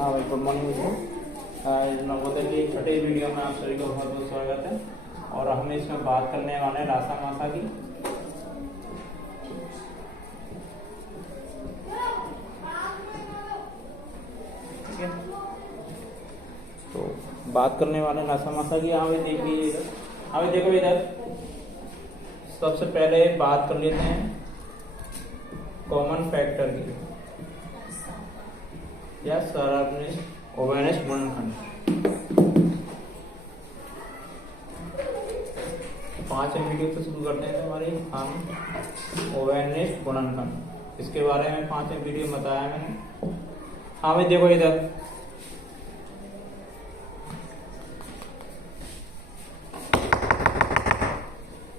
हाँ भाई, good morning बच्चों। नवोदय की छठी वीडियो में आप सभी का बहुत बहुत स्वागत है। और हम इसमें बात करने वाले हैं रासा मासा की। ठीक है, तो बात करने वाले रासा मासा की। हाँ भाई देखिए इधर, हाँ भाई देखो इधर। सबसे पहले बात कर लेते हैं कॉमन फैक्टर की या सार्वजनिक ओवेनिस्ट गुणनखंड। 5 वीडियो से शुरू करते हैं हमारी हम ओवेनिस्ट गुणनखंड। इसके बारे में 5 वीडियो बताया मैंने। हाँ भाई देखो इधर,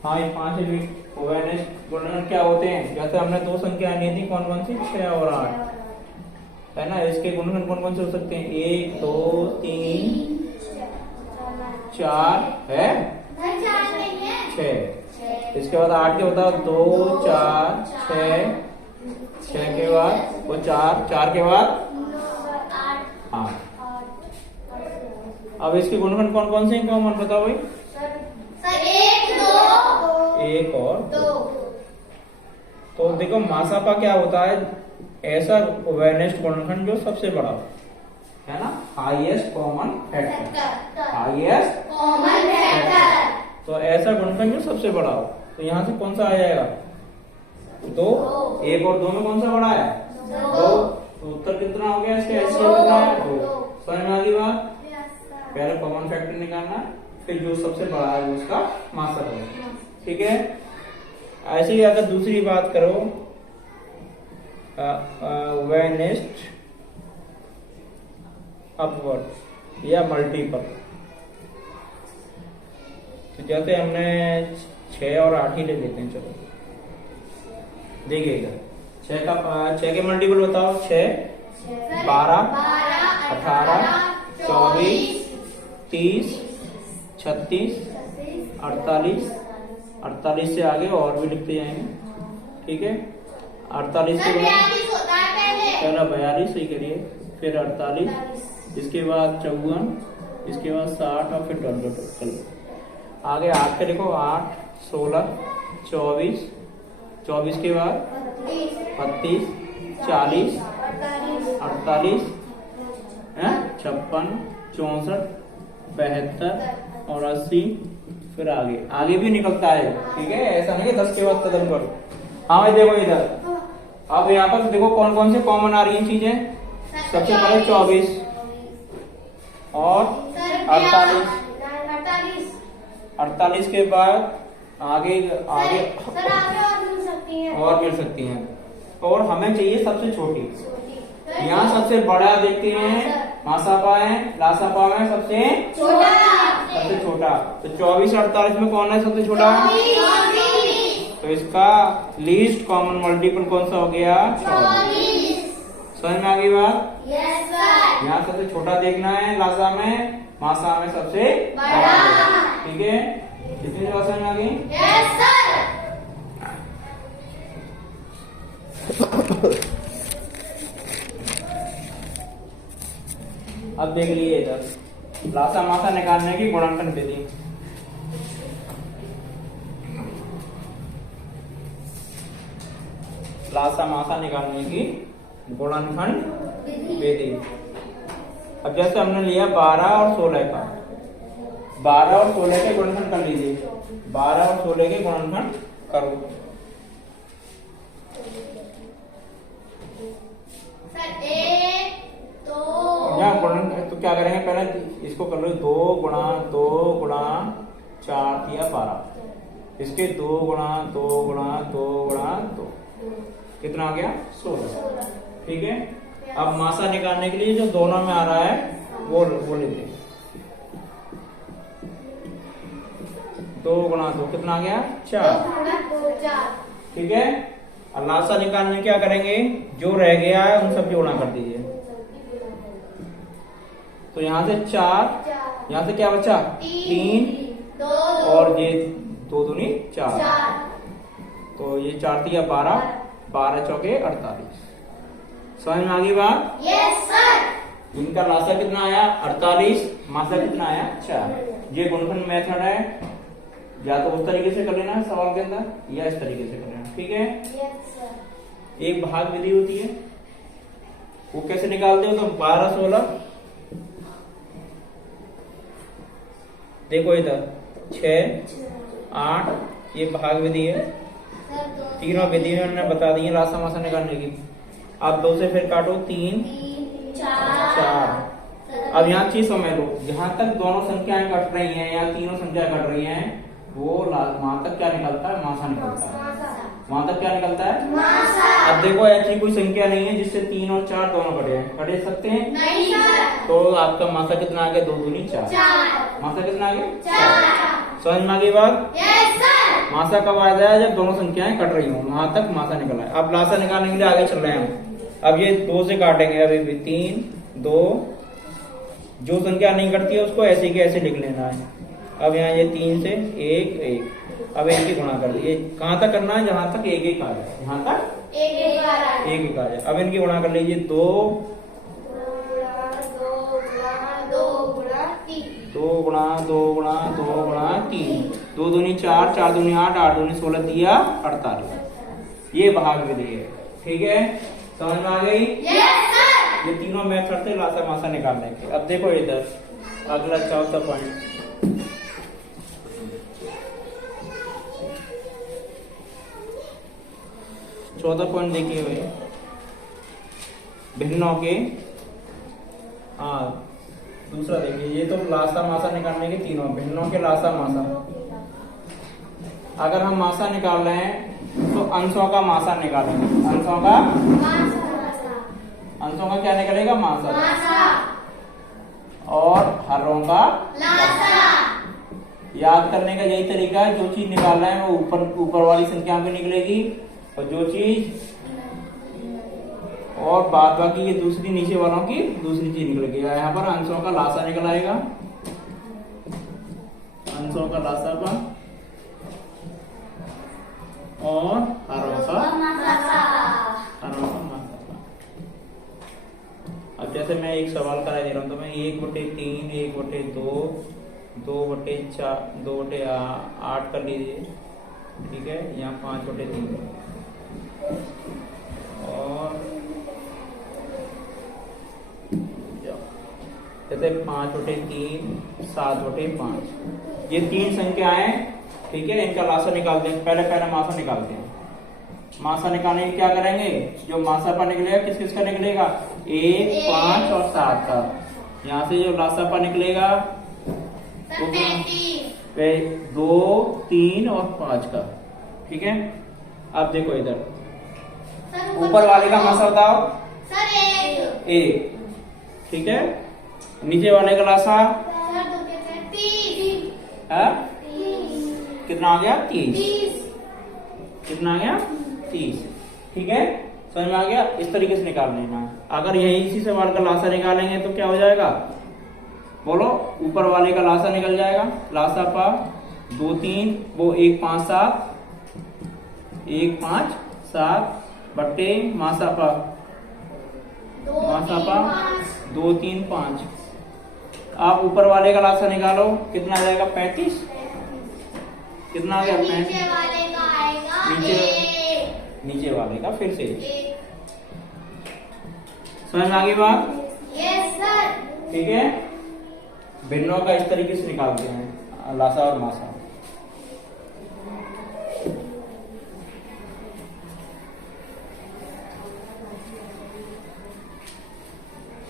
हाँ ये 5 ओवेनिस्ट गुणनखंड क्या होते हैं। जैसे हमने 2 संख्या ली थी, कौन कौन सी, 6 और 8 है ना। इसके गुणनखंड कौन कौन से हो सकते हैं, 1 2 3 4 है 6। इसके बाद 8 के होता है 2 4 6 के बाद वो 4 के बाद 8। अब इसके गुणनखंड कौन कौन से हैं, कौन बताओ भाई। 1 और 2। तो देखो मासापा क्या होता है, ऐसा ओवेनिस्ट गुणनखंड जो सबसे बड़ा हो, है ना, highest common factor, highest common factor. तो ऐसा गुणनखंड जो सबसे बड़ा हो, तो यहाँ से कौन सा आ जाएगा, 2। 1 और 2 में कौन सा बड़ा है, 2। तो उत्तर कितना हो गया इसका, ऐसे कितना है, 2। समझ में आ गई बात। पहले कॉमन फैक्टर निकालना, फिर जो सबसे बड़ा है उसका मासापा है। ठीक है। ऐसे ही अगर दूसरी बात करो ओवेनिस्ट अपवर्ड या मल्टीपल, तो जैसे हमने 6 और 8 ही ले लेते हैं। चलो देखिएगा, 6 के मल्टीपल बताओ। 6 12 18 24 30 36 48 48 से आगे और भी लिखते जाएंगे। ठीक है, 48 के बाद पहला 42 ही करिए, फिर 48, इसके बाद 54, इसके बाद 60 और फिर टोटल आगे 8 के लिखो। 8 16 24 24 के बाद 32 40 48 56 64 72 और 80, फिर आगे भी निकलता है। ठीक है, ऐसा नहीं है 10 के बाद खत्म करो। हाँ भाई देखो इधर, अब यहाँ पर देखो कौन कौन से कॉमन आ रही हैं चीजें। सबसे पहले 24 और 48 के बाद आगे और मिल सकती हैं। और हमें चाहिए सबसे छोटी। यहाँ सबसे बड़ा देखते हैं मासापा है, लासापा में सबसे छोटा। तो 24 48 में कौन है सबसे छोटा, तो इसका लीस्ट कॉमन मल्टीपल कौन सा हो गया, 24। समझ में आ गई बात। यहाँ सबसे छोटा देखना है लासा में, मासा में सबसे बड़ा। ठीक है, कितनी जगह समझ में आ गई। अब देख लीजिए इधर, लासा मासा निकालने की गुणनखंड विधि। लासा मासा निकालने की गुणनखंड विधि। अब जैसे हमने लिया 12 और 16 का, 12 और 16 के गुणनखंड कर लीजिए। 12 और 16 के गुणनखंड करो। तो क्या करेंगे, पहले इसको कर लो। 2 गुणा 4 दिया 12, इसके 2 गुणा 2 गुणा 2 गुणा 2, कितना आ गया, 16। ठीक है, अब मासा निकालने के लिए जो दोनों में आ रहा है वो लेते हैं। 2 गुणा 2 कितना आ गया, 4। ठीक है, अब लासा निकालने में क्या करेंगे, जो रह गया है उन सब जोड़ा कर दीजिए। तो यहाँ से 4, यहाँ से क्या बचा, 3 और ये 2 दूनी 4, तो ये 4 दिया 12, 12 चौके 48। समझ में आ गई बात। Yes sir. इनका लासा कितना आया 48, मासा कितना आया 4। ये गुणनफल मेथड है, या तो उस तरीके से कर लेना है सवाल के अंदर या इस तरीके से कर लेना, ठीक है। एक भाग विधि होती है, वो कैसे निकालते हो, तो 12 16 देखो इधर 6 8, ये भाग विधि है। तीनों विधि ने बता दी है लासा मासा निकालने की। आप 2 से फिर काटो 3 4। अब यहाँ चीज समझ लो, जहां तक दोनों संख्याएं कट रही हैं या तीनों संख्या कट रही हैं, वो वहां तक क्या निकलता है, मासा निकलता है। वहां तक क्या निकलता है, मासा। अब देखो ऐसी कोई संख्या नहीं है जिससे 3 और 4 दोनों कटे हैं, कटे सकते हैं नहीं, तो आपका मासा कितना आ गया, 2 दूनी 4। मासा कितना आ गया 4। समझ में आ गई बात? मासा कब आ जाए, जब दोनों संख्याएं कट रही हो, वहां तक मासा निकला है। अब लासा निकालने के लिए आगे चल रहे हैं हम। अब ये 2 से काटेंगे, अभी भी 3 2, जो संख्या नहीं कटती है उसको ऐसे के ऐसे लिख लेना है। अब यहाँ ये 3 से 1 1, अब एक ही गुणा कर दिए। कहाँ तक करना है, जहां तक 1 1 आ जाए, यहाँ तक 1 1 आ जाए। अब इनकी गुणा कर लीजिए, 2 गुणा 2 गुणा 2 गुणा 3, 2 दूनी 4 4 दूनी 8 8 दूनी 16 दिया 48। ये भाग विधि है, ठीक है। समझ में आ गई? ये तीनों मेथड थे लासा मासा निकालने के। अब देखो इधर अगला 4था पॉइंट, चौथा पॉइंट देखिए भाई, भिन्नों के, हाँ दूसरा देखिए, ये तो लासा मासा निकालने के तीनों, भिन्नों के लासा मासा। अगर हम मासा निकाल रहे हैं तो अंशों का मासा निकालेंगे, अंशों का क्या निकलेगा, मासा, और हरों का लासा। याद करने का यही तरीका है, जो चीज निकाल रहे हैं वो ऊपर वाली संख्या पे निकलेगी, और जो चीज और बाद बाकी ये दूसरी नीचे वालों की दूसरी चीज निकलेगी। यहाँ पर अंशों का लासा निकल आएगा, अंशों का लासा का, और हरों का मासा। अब जैसे मैं एक सवाल करा दे रहा हूँ, तो मैं 1/3 1/2 2/4 2/8 कर लीजिए, ठीक है। यहाँ 5/3 और जैसे 5/3 7/5, ये 3 संख्याएं, ठीक है। इनका लासा निकालते हैं, पहले मासा निकालते हैं। मासा निकालने के क्या करेंगे, जो मासा पर निकलेगा किस किस का निकलेगा, 1 5 और 7 का। यहाँ से जो लासा पर निकलेगा 2 3 और 5 का, ठीक है। अब देखो इधर ऊपर वाले का मासा बताओ, 1, ठीक है। नीचे वाले का लासा कितना आ गया, 30। कितना आ गया, 30, ठीक है। समझ में आ गया? इस तरीके से निकाल लेना। अगर यही इसी सवाल का लासा निकालेंगे तो क्या हो जाएगा, बोलो, ऊपर वाले का लासा निकल जाएगा। लासा पा 2 3, वो 1 5 7 बट्टे मासा पा 2 3 5। आप ऊपर वाले का लासा निकालो, कितना आ जाएगा, 35। कितना आ गया, 35। नीचे वाले का फिर से। समझ में आ गई बात? Yes sir. ठीक है, भिन्नों का इस तरीके से निकालते हैं, लासा और मासा।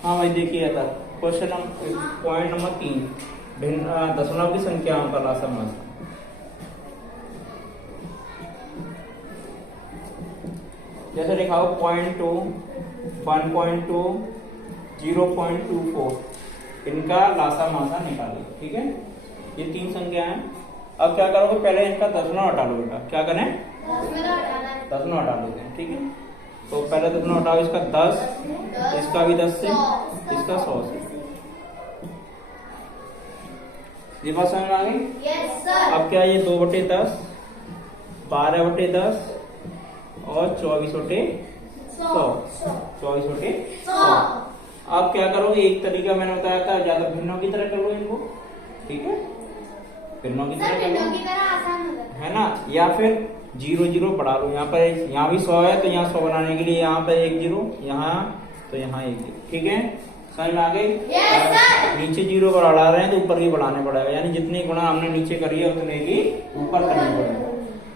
हाँ भाई देखिए क्वेश्चन पॉइंट नंबर 3, भिन्न दशमलव की संख्याओं का लासा मासा। जैसे लिखाओ 0.2 1.2 0.24, इनका लासा मासा निकालो। ठीक है, ये 3 संख्या है। अब क्या करोगे, पहले इनका दशमलव हटा लो बेटा। क्या करें, दशमलव हटा लेते हैं। ठीक है, तो पहले दशमलव हटाओ, इसका 10, इसका भी 10 से, इसका 100 से। ये बात समझ में आ गई? Yes sir. अब क्या, ये 2/10 12/10 और 24/100 24/100। आप क्या करोगे, एक तरीका मैंने बताया था, ज्यादा भिन्नों की तरह कर लो इनको, ठीक है, भिन्नों की तरह कर लो, है ना। या फिर 0 0 बढ़ा लो, यहाँ पर यहाँ भी 100 है तो यहाँ 100 बनाने के लिए यहाँ पर 1 0, यहाँ तो यहाँ 1 0, ठीक है, समझ में आ गई। नीचे 0 बढ़ा रहे हैं तो ऊपर भी बढ़ाने पड़ेगा, यानी जितनी गुणा हमने नीचे करी है उतने ही ऊपर करनी पड़ेगा।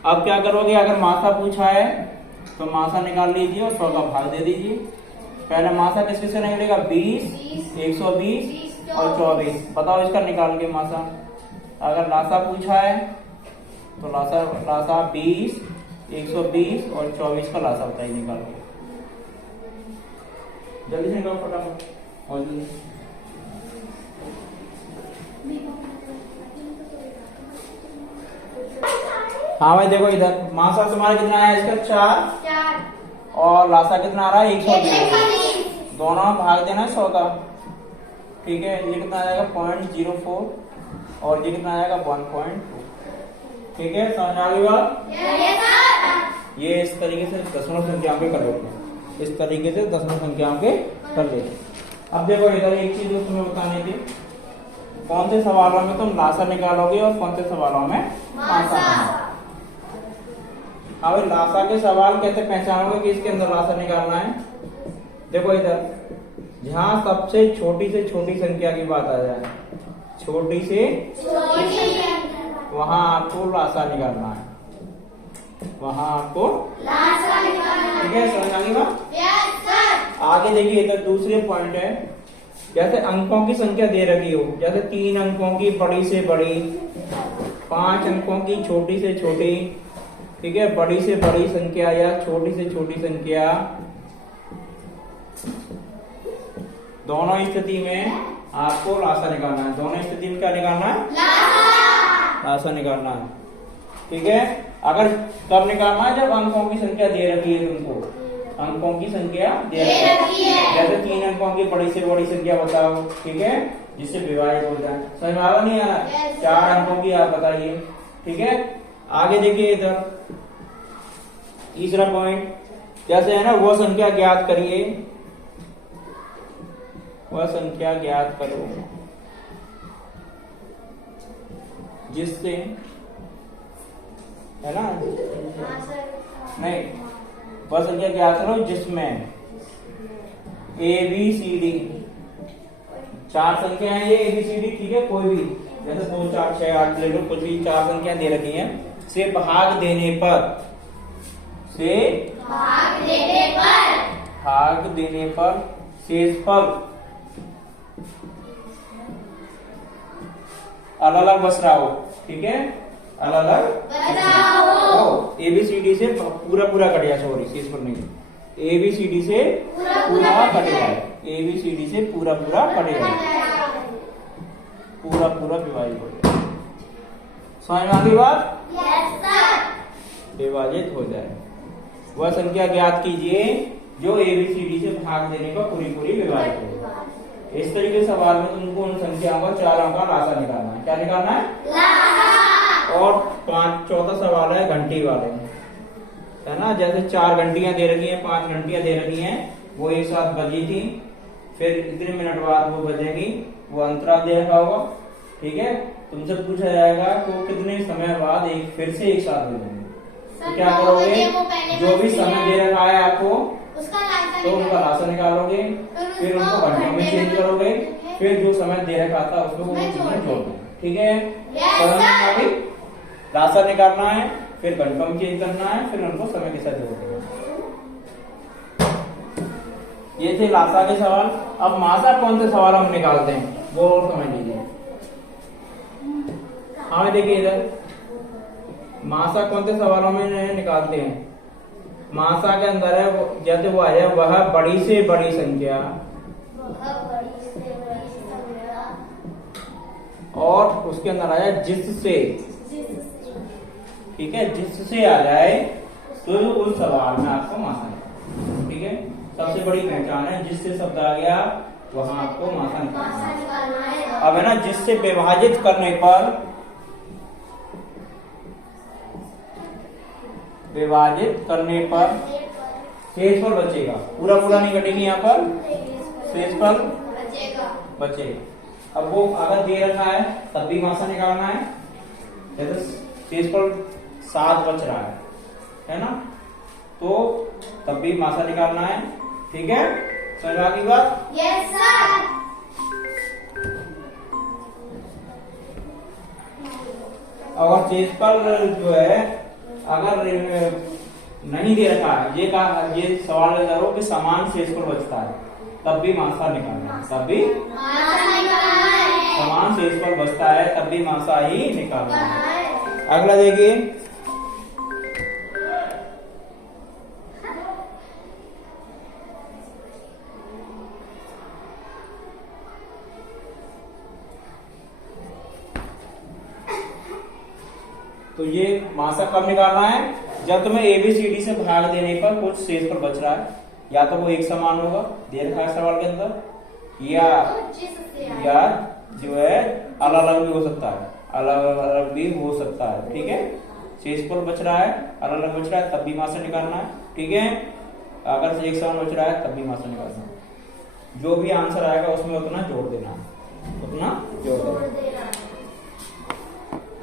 अब क्या करोगे, अगर मासा पूछा है तो मासा निकाल लीजिए और 100 का भाग दे दीजिए। पहले मासा किस किससे निकलेगा, 20, 120 और 24। बताओ इसका निकाल के मासा। अगर लासा पूछा है तो लासा 20, 120 और 24 का लासा बताइए निकाल के, जल्दी से निकालो फटाफट। और हाँ भाई देखो इधर मासा तुम्हारा कितना आया इसका 4 और लासा कितना आ रहा है 120, दोनों भाग देना है 100 का, ठीक है। ये कितना आएगा 0.04 और ये कितना आएगा 1.2, ठीक है, समझ आ गई बात। ये इस तरीके से दशमलव संख्याओं के कर लेते, इस तरीके से दशमलव संख्याओं के कर लेते। अब देखो इधर एक चीज तुम्हें बतानी थी, कौन से सवालों में तुम लासा निकालोगे और कौन से सवालों में मासा। अब लासा के सवाल कैसे पहचानोगे कि इसके अंदर लासा निकालना है। देखो इधर जहाँ सबसे छोटी से छोटी संख्या की बात आ जाए, छोटी से वहां आपको लासा निकालना है, वहां आपको लासा निकालना है, ठीक है, समझ आ गई बात। आगे देखिए इधर दूसरे पॉइंट है, जैसे अंकों की संख्या दे रखी हो, जैसे 3 अंकों की बड़ी से बड़ी, 5 अंकों की छोटी से छोटी, ठीक है, बड़ी से बड़ी संख्या या छोटी से छोटी संख्या, दोनों स्थिति में आपको लासा निकालना है। दोनों स्थिति में क्या निकालना है, लासा निकालना है, ठीक है। अगर कब निकालना है, जब अंकों की संख्या दे रखी है तुमको, अंकों की संख्या दे रखी है, जैसे 3 अंकों की बड़ी से बड़ी संख्या बताओ, ठीक है, जिससे विभाजित हो जाए। समझ में आ रहा नहीं आ रहा, 4 अंकों की आप बताइए, ठीक है। आगे देखिए इधर तीसरा पॉइंट, जैसे है ना, वो संख्या ज्ञात करिए, वह संख्या ज्ञात करो जिससे, है ना, नहीं, वह संख्या ज्ञात करो जिसमें ABCD 4 संख्या है, ये ABCD, ठीक है, कोई भी, जैसे 2 4 6 8 ले लो, कुछ भी 4 संख्या दे रखी है, से भाग देने पर, से भाग देने पर शेषफल अलग अलग बच रहा हो, ठीक है, अलग अलग ABCD से पूरा पूरा कट गया, सॉरी शेषफल नहीं, ABCD से पूरा कटेगा, ABCD से पूरा पूरा कटेगा, पूरा पूरा विभाजित हो जाए। समझ में आ गई बात, विभाजित हो जाए, वह संख्या ज्ञात कीजिए जो ABCD से भाग देने पर पूरी पूरी विभाजित हो। इस तरीके से सवाल में तुमको उन संख्याओं का 4 अंक का लासा निकालना है। क्या निकालना है, लासा। और 4था सवाल है घंटी वाले, है ना, जैसे 4 घंटियां दे रखी हैं, 5 घंटियां दे रखी हैं, वो एक साथ बजी थी, फिर इतने मिनट बाद वो बजेगी, वो अंतराल दे रखा होगा, ठीक है। तुमसे पूछा जाएगा तो कितने समय बाद फिर से एक साथ बजेंगे, तो क्या करोगे, जो भी समय दे रखा है आपको तो उनका लासा निकालोगे, फिर उनको घंटों में चेंज करोगे, फिर जो समय दे रखा था उसमें वो चीजें जोड़ दो, ठीक है। लासा निकालना है, फिर घंटों में चेंज करना है, फिर उनको समय के साथ जोड़ देना। ये थे लासा के सवाल। अब मासा कौन से सवाल हम निकालते हैं वो और समझ लीजिए। हाँ देखिए इधर मासा कौन से सवालों में निकालते हैं। मासा के अंदर है जैसे वो आया वह बड़ी से बड़ी संख्या और उसके अंदर आया जिससे, ठीक है, जिससे आ जाए तो उस सवाल में आपको मासा निकालना, ठीक है। सबसे बड़ी पहचान है जिससे शब्द आ गया वहां आपको मासा निकालना है। अब है ना, जिससे विभाजित करने पर, विभाजित करने पर शेषफल बचेगा, पूरा पूरा नहीं कटेगी, यहाँ पर शेषफल बचे। अब वो अगर दे रखा है तब भी मासा निकालना है। जैसे शेषफल 7 बच रहा है ना, तो तब भी मासा निकालना है। ठीक है, समझ आ गई बात? Yes sir. अगर शेषफल जो है अगर नहीं दे रखा है, ये सवाल करो कि समान शेषफल बचता है तब भी मासा निकालना है, तब भी समान शेषफल बचता है तब भी मासा ही निकालना है। अगला देखिए, तो ये मासा कब निकालना है? जब तुम्हें ABCD से भाग देने पर कुछ शेषफल बच रहा है, या तो वो एक समान होगा दे रखा है सवाल के अंदर, या जो है अलग अलग भी हो सकता है, अलग अलग भी हो सकता है। ठीक है, शेषफल बच रहा है, अलग अलग बच रहा है, तब भी मासा निकालना है। ठीक है, अगर एक समान बच रहा है तब भी मासा निकालना है। जो भी आंसर आएगा उसमें उतना जोड़ देना है, उतना जोड़ देना।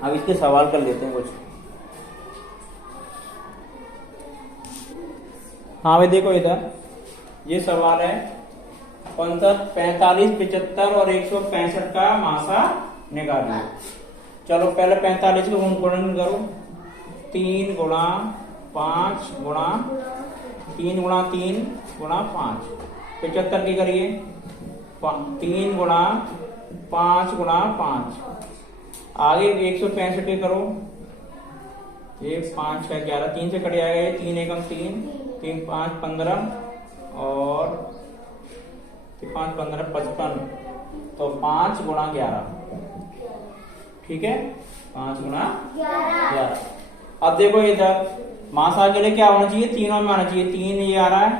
अब इसके सवाल कर लेते हैं कुछ। हाँ भाई देखो इधर ये सवाल है 45, 75 और 165 का मासा निकालिए। चलो पहले 45 को गुणन करो, 3 गुणा 5 गुणा 3 गुणा 3 गुणा 5। 75 की करिए 3 गुणा 5 गुणा 5। आगे 165 के करो, 1 5 6 11, 3 से कट जाएगा ये, 3 एकम 3, 3 5 15 और 5 15 55, तो 5 गुणा 11। ठीक है, 5 गुणा 11। अब देखो इधर मासा के लिए क्या होना चाहिए? तीनों में आना चाहिए। 3 ये आ रहा है,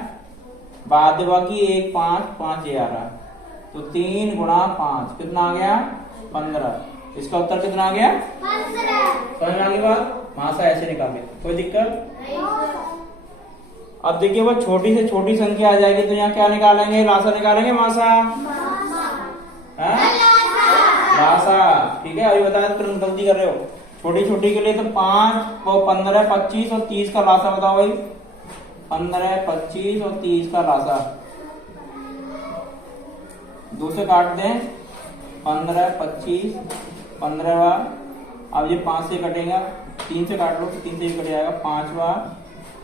बाद बाकी 1 5 5 ये आ रहा है, तो 3 गुणा 5 कितना आ गया? 15। इसका उत्तर कितना आ गया? 15। समझ में आ गई बात? मासा ऐसे निकाले, कोई दिक्कत? अब देखिए वो छोटी से छोटी संख्या आ जाएगी तो यहाँ क्या निकालेंगे? लासा निकालेंगे, मासा? लासा। ठीक है, अभी बताया तुरंत गलती कर रहे हो। छोटी छोटी के लिए तो 5 और 15 25 और 30 का लासा बताओ भाई। 15 25 और 30 का लासा 2 से काट दें, 15 25 15। अब ये 5 से कटेगा, 3 से काट लो तो 3 से ही कट जाएगा। 5वां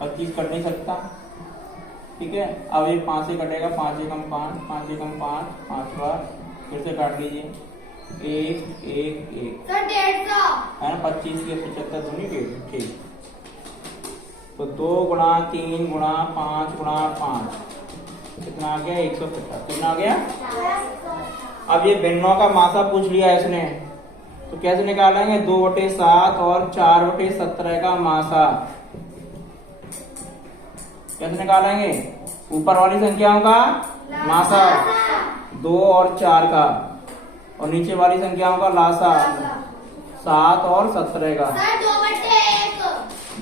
25 कट नहीं सकता। ठीक है, अब ये 5 से कटेगा, 5 एकम 5 5 एकम 5 5वां, फिर से काट लीजिए, 1 1 1 है ना। 25 की 75 दूनी 1। ठीक, तो 2 गुणा 3 गुणा 5 गुणा 5 कितना आ गया? 150। कितना आ गया? अब ये भिन्नों का मासा पूछ लिया है इसने, तो कैसे निकालेंगे? 2/7 और 4/17 का मासा कैसे निकालेंगे? ऊपर वाली संख्याओं का मासा 2 और 4 का, और नीचे वाली संख्याओं का लासा 7 और 17 का।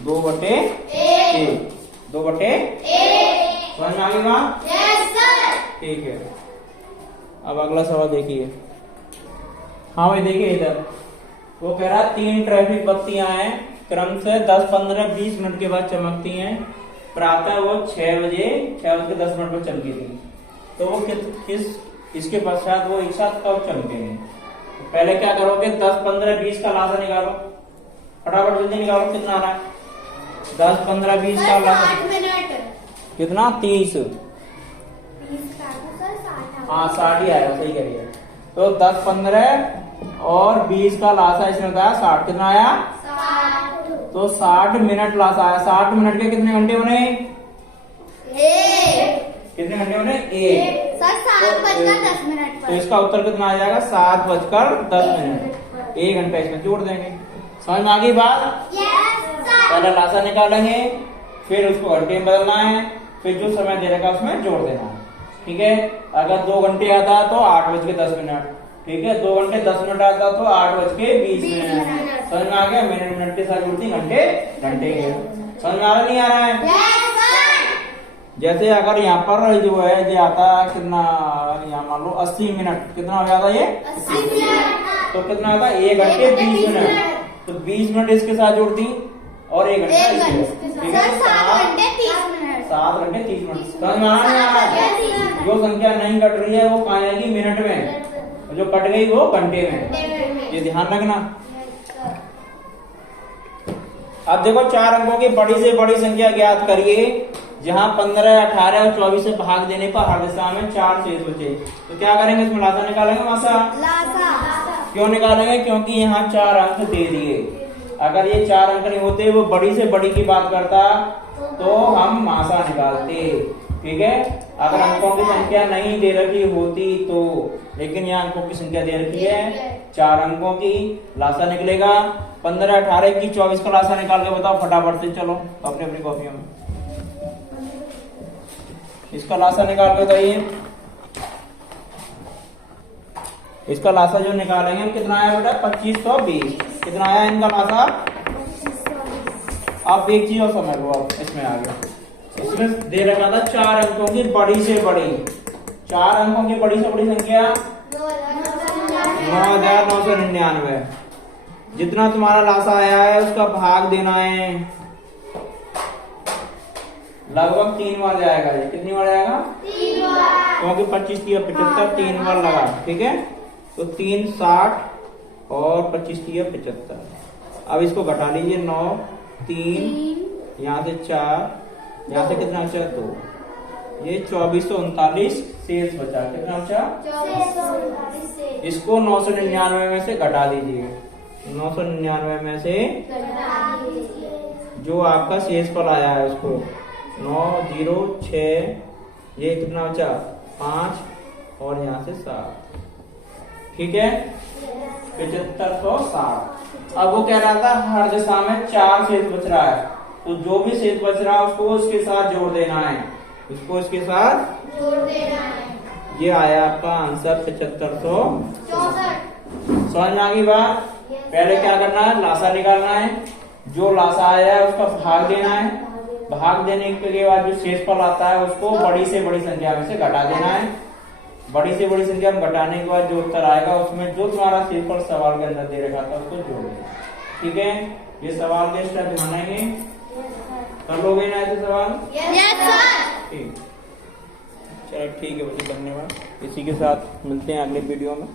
2/1 2/1 समझ में आ गई बात? ठीक है, अब अगला सवाल देखिए। हाँ भाई देखिए इधर वो कह रहा है 3 ट्रैफिक बत्तियां हैं, क्रम से 10 15 20 मिनट के बाद चमकती हैं। प्रातः वो 6 बजे 6:10 पर चमकी थी, तो वो किस इसके पश्चात वो एक साथ कब चमकेंगे? तो पहले क्या करोगे? 10 15 20 का लासा निकालो, फटाफट जल्दी निकालो। कितना आ रहा है? 10 15 20 का लासा कितना? 30। हाँ 60 ही आएगा, सही करिए। तो 10 15 और 20 का लासा इसने बताया 60। कितना आया? 60। तो 60 मिनट लासा आया। 60 मिनट के कितने घंटे बने? 1। कितने घंटे बने? 1। 7:10 मिनट। तो इसका उत्तर कितना आ जाएगा? 7:10। 1 घंटा इसमें जोड़ देंगे। समझ में आ गई बात? पहले लासा निकालेंगे, फिर उसको घंटे में बदलना है, फिर जो समय दे रखा उसमें जोड़ देना है। ठीक है, अगर 2 घंटे आता तो 8:10। ठीक है, 2 घंटे 10 मिनट आता तो 8:20 मिनट। समझ में आ गया? मिनट के साथ जुड़ती, घंटे घंटे के। समझ में आ रहा नहीं आ रहा है? जैसे अगर यहाँ पर जो है ये आता कितना, यहाँ मान लो 80 मिनट, कितना हो जाता ये 80 मिनट। तो कितना आता 1 घंटे 20 मिनट, तो 20 मिनट इसके साथ जोड़ दी और 1 घंटा इसके साथ, ठीक है। 7 घंटे 30 मिनट। 7 घंटे 30 मिनट। समझ में आ रहा है? जो संख्या नहीं कट रही है वो कहाँ आएगी, मिनट में, जो कट गई वो घंटे में, ये ध्यान रखना। अब देखो 4 अंकों की बड़ी से बड़ी संख्या ज्ञात करिए जहां 15, 18 और 24 से भाग देने पर हर दिशा में 4 शेष बचे। तो क्या करेंगे, इसमें लासा निकालेंगे, मासा क्यों निकालेंगे, क्योंकि यहाँ 4 अंक दे दिए। अगर ये 4 अंक नहीं होते, वो बड़ी से बड़ी की बात करता तो हम मासा निकालते, ठीक है। अगर अंकों की संख्या नहीं दे रखी होती तो, लेकिन यहाँ अंकों की संख्या दे रखी है 4 अंकों की, लासा निकलेगा। 15, 18 की 24 का लासा निकाल के बताओ फटाफट से, चलो अपनी अपनी कॉपियों में इसका लासा निकाल के बताइए। इसका लासा जो निकालेंगे हम, कितना आया बेटा 2520, कितना आया इनका लासा। आप एक चीज और समझ लो, आप इसमें आ गया, इसमें दे रखा था 4 अंकों की बड़ी से बड़ी, 4 अंकों की बड़ी से बड़ी संख्या 9999। जितना तुम्हारा लासा आया है उसका भाग देना है, लगभग 3 बार जाएगा। ये कितनी बार जाएगा, 3 बार, क्योंकि 25 की 75, 3 बार लगा, ठीक है। तो 3 60 और 25 की 75। अब इसको घटा लीजिए, 9 3, यहाँ से 4, यहाँ से कितना बचा 2, ये 2439 शेष बचा। कितना बचा, इसको 999 में से घटा दीजिए। 999 में से जो आपका शेष फल आया है उसको 906, ये कितना बचा 5 और यहाँ से 7, ठीक है 7560। अब वो कह रहा था हर दिशा में 4 शेष बच रहा है, तो जो भी शेष बच रहा है उसको उसके साथ जोड़ देना है, उसको इसके साथ जोड़ देना है। ये आया आपका आंसर 7564। समझ में आ गई बात। पहले क्या करना है, लासा निकालना है, जो लासा आया है उसका भाग देना है, भाग देने के बाद जो शेषफल आता है उसको बड़ी से बड़ी संख्या में से घटा देना है। बड़ी से बड़ी संख्या में घटाने के बाद जो उत्तर आएगा उसमें जो तुम्हारा शेषफल सवाल के अंदर दे रखा था उसको जोड़ देना, ठीक है। ये सवाल के स्टेप ध्यान आएंगे, कर लोगे ना ऐसे सवाल, यस सर। ठीक, चलो ठीक है बच्चे, धन्यवाद। इसी के साथ मिलते हैं अगले वीडियो में।